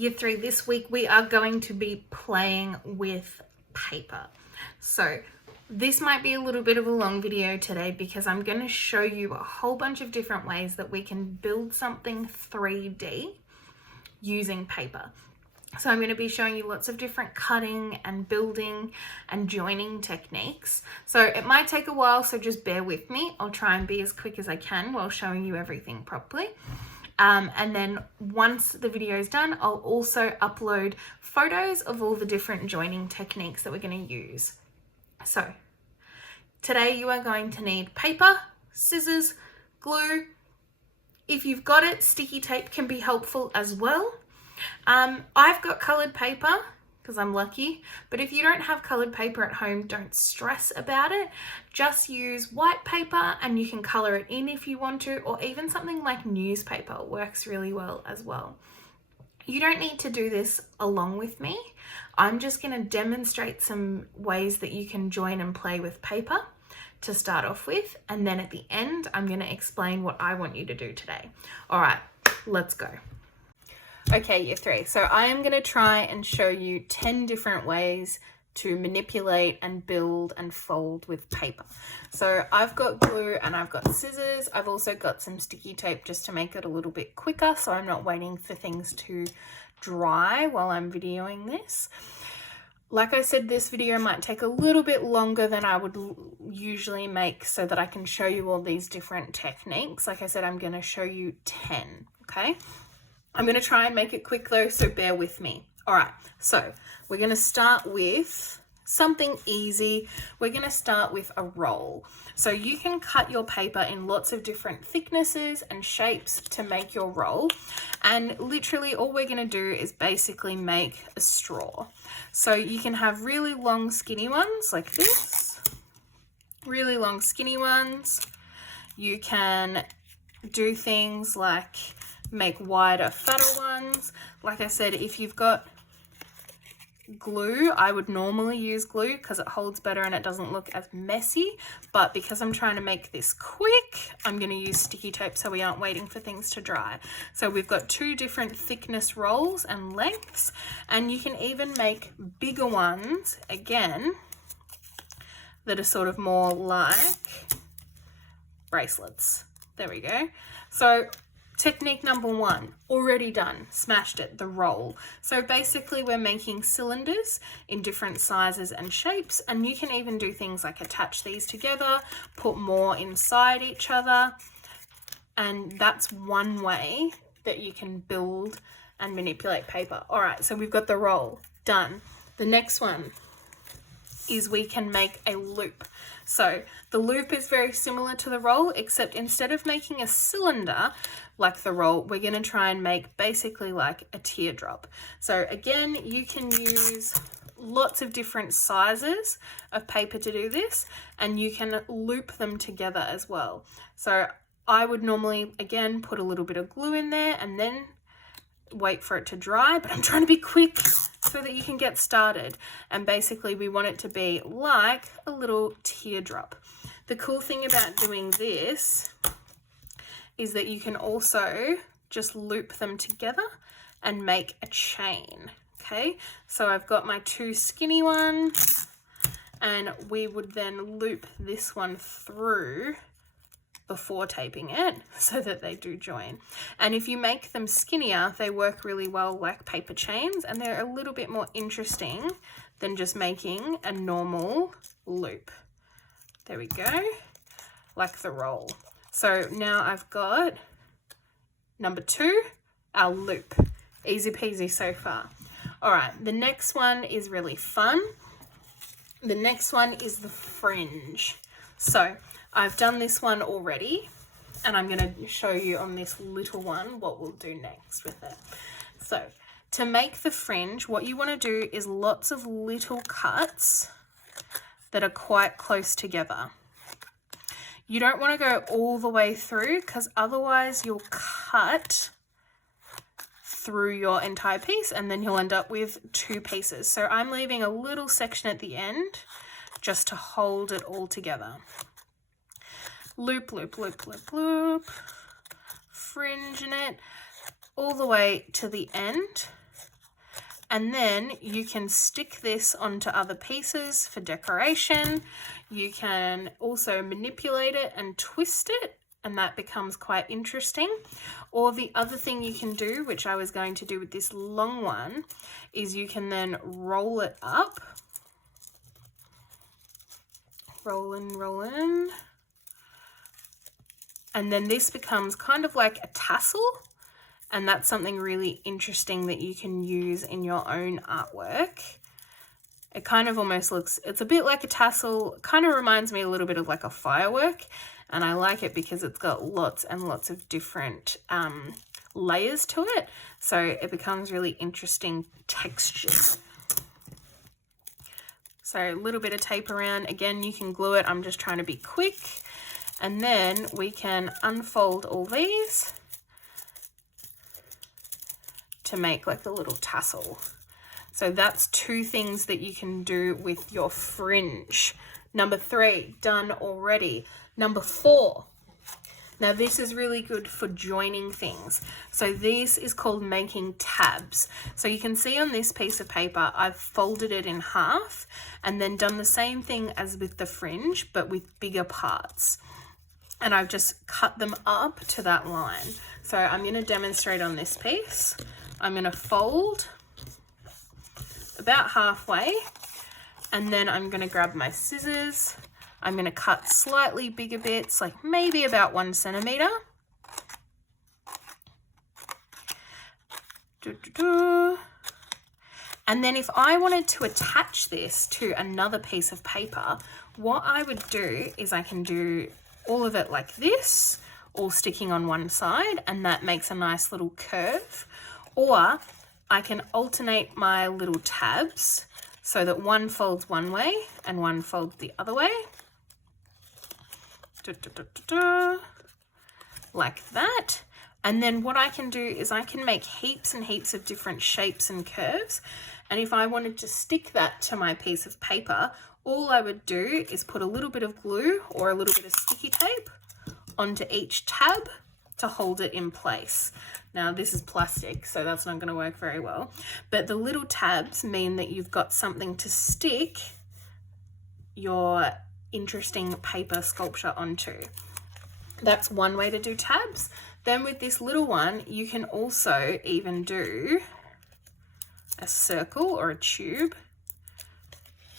Year 3, this week we are going to be playing with paper. So this might be a little bit of a long video today because I'm going to show you a whole bunch of different ways that we can build something 3D using paper. So I'm going to be showing you lots of different cutting and building and joining techniques. So it might take a while, so just bear with me. I'll try and be as quick as I can while showing you everything properly. And then once the video is done, I'll also upload photos of all the different joining techniques that we're going to use. So today you are going to need paper, scissors, glue. If you've got it, sticky tape can be helpful as well. I've got colored paper because I'm lucky, but if you don't have colored paper at home, don't stress about it. Just use white paper and you can color it in if you want to, or even something like newspaper works really well as well. You don't need to do this along with me. I'm just going to demonstrate some ways that you can join and play with paper to start off with, and then at the end I'm going to explain what I want you to do today. All right, let's go. Okay, year 3. So I am going to try and show you 10 different ways to manipulate and build and fold with paper. So I've got glue and I've got scissors. I've also got some sticky tape just to make it a little bit quicker, so I'm not waiting for things to dry while I'm videoing this. Like I said, this video might take a little bit longer than I would usually make so that I can show you all these different techniques. Like I said, I'm going to show you 10, okay? I'm going to try and make it quick though, so bear with me. All right, so we're going to start with something easy. We're going to start with a roll. So you can cut your paper in lots of different thicknesses and shapes to make your roll. And literally all we're going to do is basically make a straw. So you can have really long skinny ones like this, really long skinny ones. You can do things like make wider, fatter ones. Like I said, if you've got glue, I would normally use glue because it holds better and it doesn't look as messy, but because I'm trying to make this quick, I'm going to use sticky tape so we aren't waiting for things to dry. So we've got 2 different thickness rolls and lengths, and you can even make bigger ones again that are sort of more like bracelets. There we go. So technique number 1, already done, smashed it, the roll. So basically we're making cylinders in different sizes and shapes, and you can even do things like attach these together, put more inside each other, and that's one way that you can build and manipulate paper. All right, so we've got the roll done. The next one is we can make a loop. So the loop is very similar to the roll, except instead of making a cylinder like the roll, we're going to try and make basically like a teardrop. So again, you can use lots of different sizes of paper to do this, and you can loop them together as well. So I would normally, again, put a little bit of glue in there and then wait for it to dry, but I'm trying to be quick so that you can get started. And basically we want it to be like a little teardrop. The cool thing about doing this is that you can also just loop them together and make a chain. Okay, so I've got my 2 skinny ones, and we would then loop this one through before taping it so that they do join. And if you make them skinnier, they work really well like paper chains, and they're a little bit more interesting than just making a normal loop. There we go, like the roll. So now I've got number 2, our loop. Easy peasy so far. All right, the next one is really fun. The next one is the fringe. So I've done this one already, and I'm going to show you on this little one what we'll do next with it. So to make the fringe, what you want to do is lots of little cuts that are quite close together. You don't want to go all the way through because otherwise you'll cut through your entire piece and then you'll end up with 2 pieces. So I'm leaving a little section at the end just to hold it all together. Loop, loop, loop, loop, loop, fringe in it all the way to the end And then you can stick this onto other pieces for decoration. You can also manipulate it and twist it, and that becomes quite interesting. Or the other thing you can do, which I was going to do with this long one, is you can then roll it up. Roll in. And then this becomes kind of like a tassel. And that's something really interesting that you can use in your own artwork. It kind of almost looks, it's a bit like a tassel, kind of reminds me a little bit of like a firework. And I like it because it's got lots and lots of different layers to it. So it becomes really interesting texture. So a little bit of tape around. Again, you can glue it. I'm just trying to be quick. And then we can unfold all these to make like a little tassel. So that's 2 things that you can do with your fringe. Number 3, done already. Number 4. Now this is really good for joining things. So this is called making tabs. So you can see on this piece of paper, I've folded it in half and then done the same thing as with the fringe, but with bigger parts. And I've just cut them up to that line. So I'm going to demonstrate on this piece. I'm going to fold about halfway, and then I'm going to grab my scissors. I'm going to cut slightly bigger bits, like maybe about 1 centimeter. And then if I wanted to attach this to another piece of paper, what I would do is I can do all of it like this, all sticking on one side, and that makes a nice little curve. Or I can alternate my little tabs so that one folds one way and one folds the other way. Like that. And then what I can do is I can make heaps and heaps of different shapes and curves. And if I wanted to stick that to my piece of paper, all I would do is put a little bit of glue or a little bit of sticky tape onto each tab to hold it in place. Now this is plastic, so that's not going to work very well. But the little tabs mean that you've got something to stick your interesting paper sculpture onto. That's one way to do tabs. Then with this little one, you can also even do a circle or a tube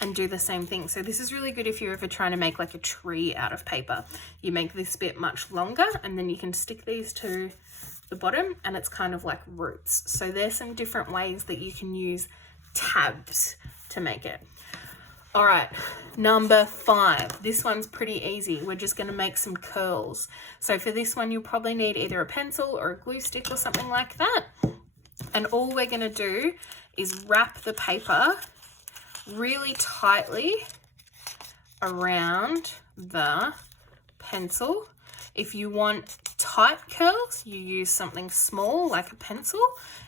and do the same thing. So this is really good if you're ever trying to make like a tree out of paper. You make this bit much longer and then you can stick these to the bottom and it's kind of like roots. So there's some different ways that you can use tabs to make it. All right, number 5. This one's pretty easy. We're just going to make some curls. So for this one, you'll probably need either a pencil or a glue stick or something like that. And all we're going to do is wrap the paper really tightly around the pencil. If you want tight curls, you use something small like a pencil.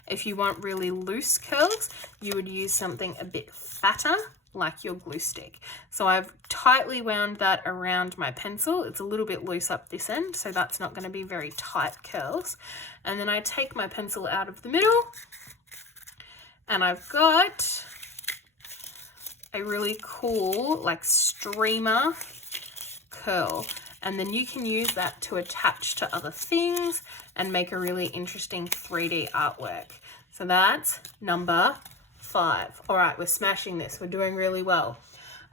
If you want really loose curls, you would use something a bit fatter like your glue stick. So I've tightly wound that around my pencil. It's a little bit loose up this end, so that's not going to be very tight curls. And then I take my pencil out of the middle and I've got a really cool like streamer curl. And then you can use that to attach to other things and make a really interesting 3D artwork. So that's number 5. All right, we're smashing this. We're doing really well.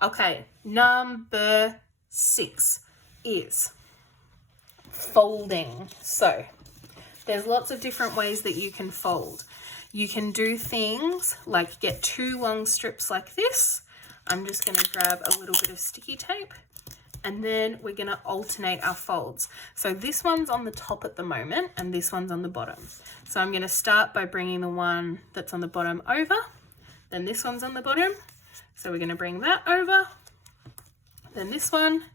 Okay, number 6 is folding. So there's lots of different ways that you can fold. You can do things like get 2 long strips like this. I'm just going to grab a little bit of sticky tape and then we're going to alternate our folds. So this one's on the top at the moment and this one's on the bottom. So I'm going to start by bringing the one that's on the bottom over. Then this one's on the bottom. So we're going to bring that over. Then this one.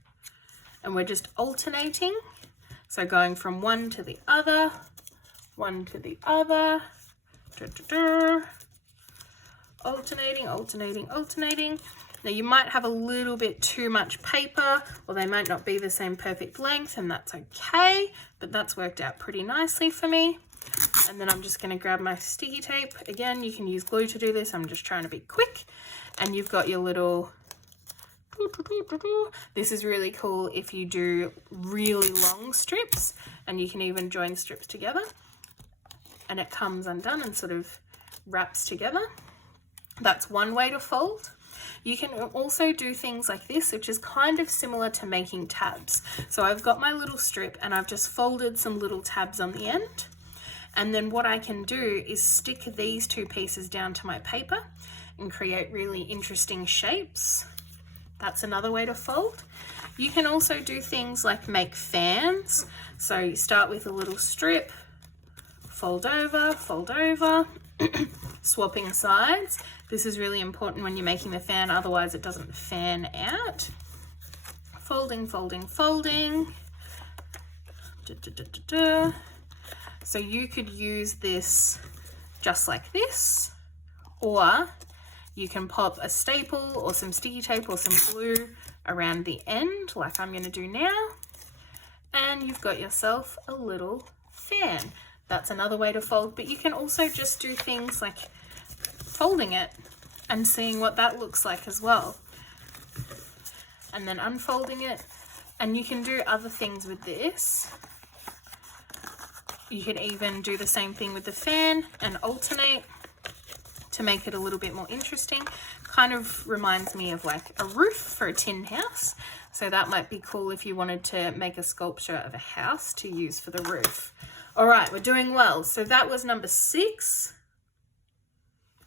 And we're just alternating. So going from one to the other. One to the other. Alternating, alternating, alternating. Now you might have a little bit too much paper, or they might not be the same perfect length, and that's okay, but that's worked out pretty nicely for me. And then I'm just going to grab my sticky tape. Again, you can use glue to do this. I'm just trying to be quick. And you've got your little... This is really cool if you do really long strips, and you can even join strips together. And it comes undone and sort of wraps together. That's one way to fold. You can also do things like this, which is kind of similar to making tabs. So I've got my little strip and I've just folded some little tabs on the end. And then what I can do is stick these two pieces down to my paper and create really interesting shapes. That's another way to fold. You can also do things like make fans. So you start with a little strip, fold over, swapping sides. This is really important when you're making the fan, otherwise it doesn't fan out. Folding, folding, folding. So you could use this just like this, or you can pop a staple or some sticky tape or some glue around the end like I'm going to do now, and you've got yourself a little fan. That's another way to fold, but you can also just do things like folding it and seeing what that looks like as well, and then unfolding it. And you can do other things with this. You can even do the same thing with the fan and alternate to make it a little bit more interesting. Kind of reminds me of like a roof for a tin house. So that might be cool if you wanted to make a sculpture of a house to use for the roof. All right, we're doing well. So that was number 6,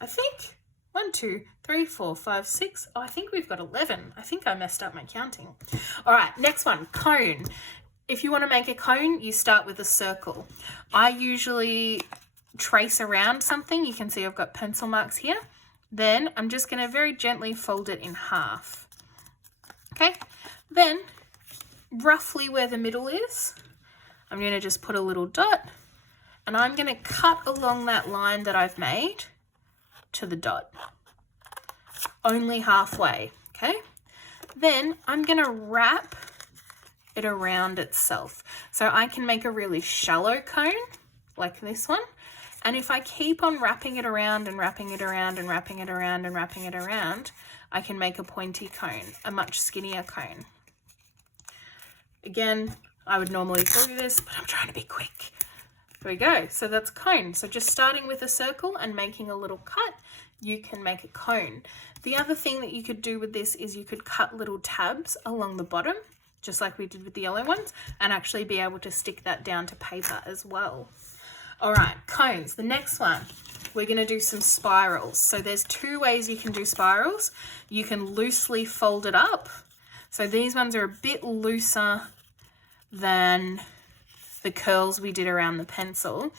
I think. 1, 2, 3, 4, 5, 6. Oh, I think we've got 11. I think I messed up my counting. All right, next one, cone. If you want to make a cone, you start with a circle. I usually trace around something. You can see I've got pencil marks here. Then I'm just going to very gently fold it in half. Okay, then roughly where the middle is, I'm going to just put a little dot, and I'm going to cut along that line that I've made to the dot. Only halfway, okay? Then I'm going to wrap it around itself. So I can make a really shallow cone like this one. And if I keep on wrapping it around and wrapping it around and wrapping it around and wrapping it around, I can make a pointy cone, a much skinnier cone. Again, I would normally do this, but I'm trying to be quick. There we go. So that's cone. So just starting with a circle and making a little cut, you can make a cone. The other thing that you could do with this is you could cut little tabs along the bottom, just like we did with the yellow ones, and actually be able to stick that down to paper as well. All right, cones. The next one, we're going to do some spirals. So there's 2 ways you can do spirals. You can loosely fold it up. So these ones are a bit looser than the curls we did around the pencil.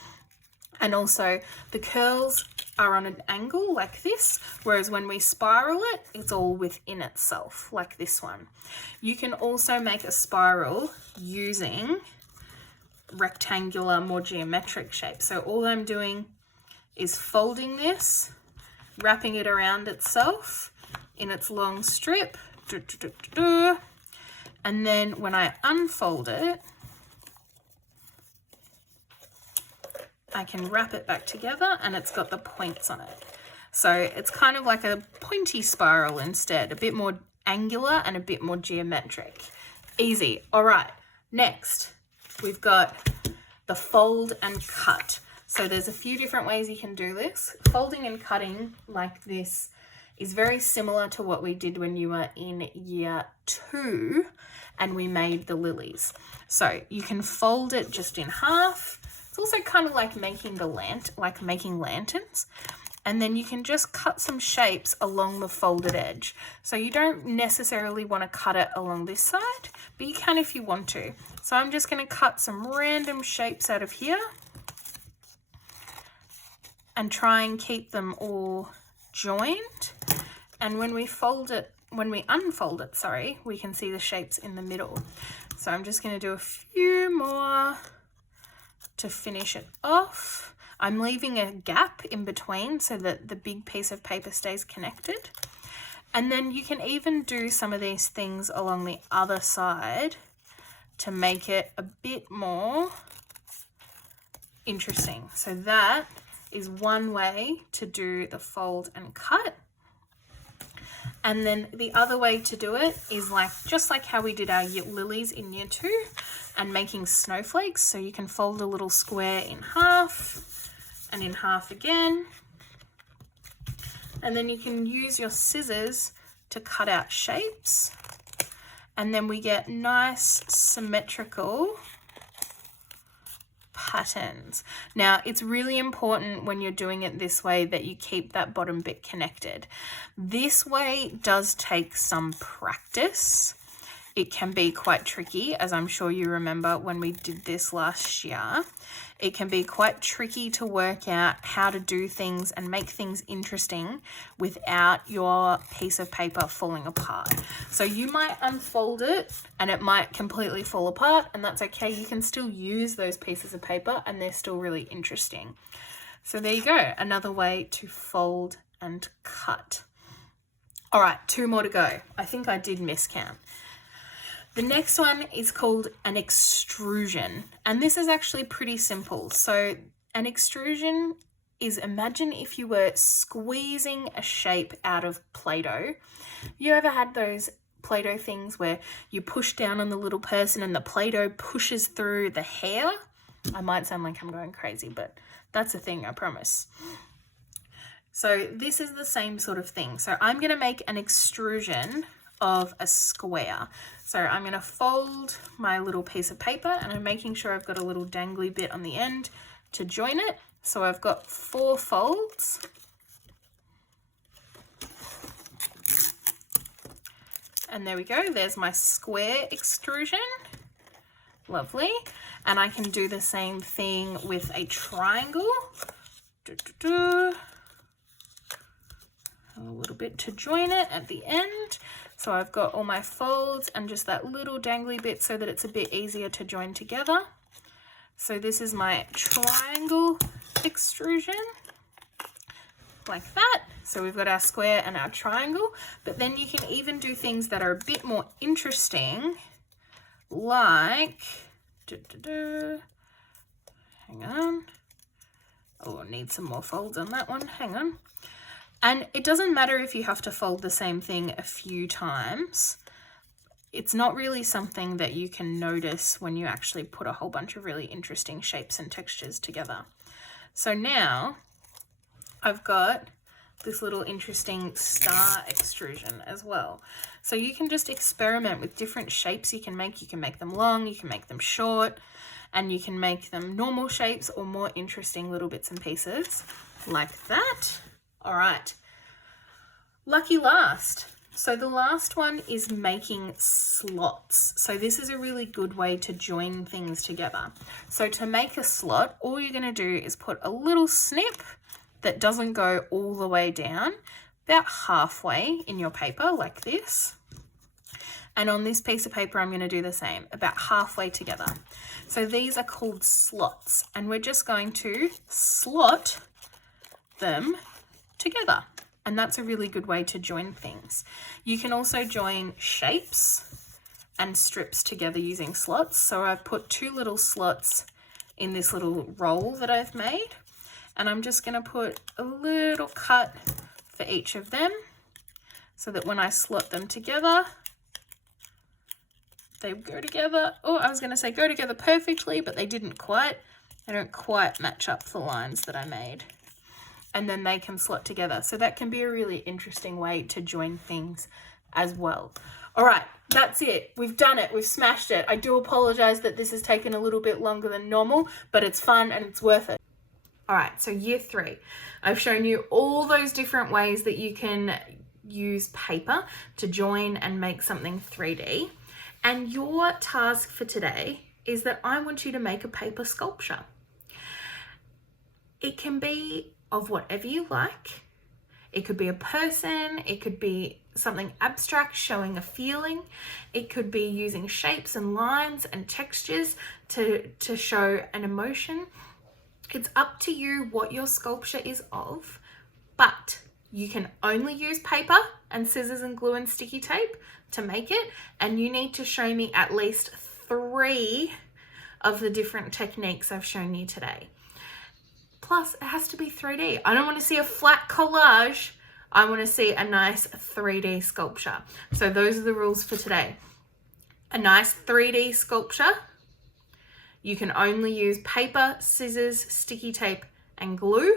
And also the curls are on an angle like this, whereas when we spiral it, it's all within itself, like this one. You can also make a spiral using rectangular, more geometric shapes. So all I'm doing is folding this, wrapping it around itself in its long strip, and then when I unfold it, I can wrap it back together and it's got the points on it. So it's kind of like a pointy spiral instead, a bit more angular and a bit more geometric. Easy. All right, next we've got the fold and cut. So there's a few different ways you can do this. Folding and cutting like this is very similar to what we did when you were in year 2 and we made the lilies. So you can fold it just in half. It's also kind of like making making lanterns. And then you can just cut some shapes along the folded edge. So you don't necessarily want to cut it along this side, but you can if you want to. So I'm just going to cut some random shapes out of here and try and keep them all joined. And when we unfold it, sorry, we can see the shapes in the middle. So I'm just going to do a few more to finish it off. I'm leaving a gap in between so that the big piece of paper stays connected. And then you can even do some of these things along the other side to make it a bit more interesting. So that is one way to do the fold and cut. And then the other way to do it is just like how we did our lilies in year 2 and making snowflakes. So you can fold a little square in half and in half again. And then you can use your scissors to cut out shapes. And then we get nice symmetrical patterns. Now, it's really important when you're doing it this way that you keep that bottom bit connected. This way does take some practice. It can be quite tricky, as I'm sure you remember when we did this last year. It can be quite tricky to work out how to do things and make things interesting without your piece of paper falling apart. So you might unfold it and it might completely fall apart, and that's okay. You can still use those pieces of paper and they're still really interesting. So there you go, another way to fold and cut. All right, 2 more to go. I think I did miscount. The next one is called an extrusion, and this is actually pretty simple. So an extrusion is, imagine if you were squeezing a shape out of Play-Doh. You ever had those Play-Doh things where you push down on the little person and the Play-Doh pushes through the hair? I might sound like I'm going crazy, but that's a thing, I promise. So this is the same sort of thing. So I'm going to make an extrusion of a square. So I'm going to fold my little piece of paper and I'm making sure I've got a little dangly bit on the end to join it. So I've got 4 folds. And there we go. There's my square extrusion. Lovely. And I can do the same thing with a triangle. A little bit to join it at the end. So I've got all my folds and just that little dangly bit so that it's a bit easier to join together. So this is my triangle extrusion, like that. So we've got our square and our triangle, but then you can even do things that are a bit more interesting, like, hang on. Oh, I need some more folds on that one, hang on. And it doesn't matter if you have to fold the same thing a few times. It's not really something that you can notice when you actually put a whole bunch of really interesting shapes and textures together. So now I've got this little interesting star extrusion as well. So you can just experiment with different shapes you can make. You can make them long, you can make them short, and you can make them normal shapes or more interesting little bits and pieces like that. All right, lucky last. So the last one is making slots. So this is a really good way to join things together. So to make a slot, all you're going to do is put a little snip that doesn't go all the way down, about halfway in your paper like this. And on this piece of paper, I'm going to do the same, about halfway together. So these are called slots, and we're just going to slot them together, and that's a really good way to join things. You can also join shapes and strips together using slots. So I've put 2 little slots in this little roll that I've made, and I'm just going to put a little cut for each of them so that when I slot them together, they go together. Oh, I was going to say go together perfectly, but they didn't quite. They don't quite match up the lines that I made. And then they can slot together. So that can be a really interesting way to join things as well. All right, that's it. We've done it. We've smashed it. I do apologize that this has taken a little bit longer than normal, but it's fun and it's worth it. All right, so year 3. I've shown you all those different ways that you can use paper to join and make something 3D. And your task for today is that I want you to make a paper sculpture. It can be of whatever you like. It could be a person, it could be something abstract showing a feeling, it could be using shapes and lines and textures to show an emotion. It's up to you what your sculpture is of, but You can only use paper and scissors and glue and sticky tape to make it, and you need to show me at least 3 of the different techniques I've shown you today. Plus, it has to be 3D. I don't want to see a flat collage. I want to see a nice 3D sculpture. So those are the rules for today. A nice 3D sculpture, you can only use paper, scissors, sticky tape, and glue.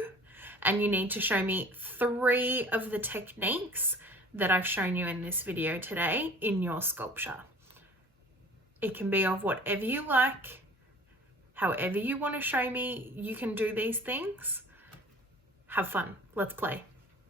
And you need to show me 3 of the techniques that I've shown you in this video today in your sculpture. It can be of whatever you like, however you want to show me you can do these things. Have fun. Let's play.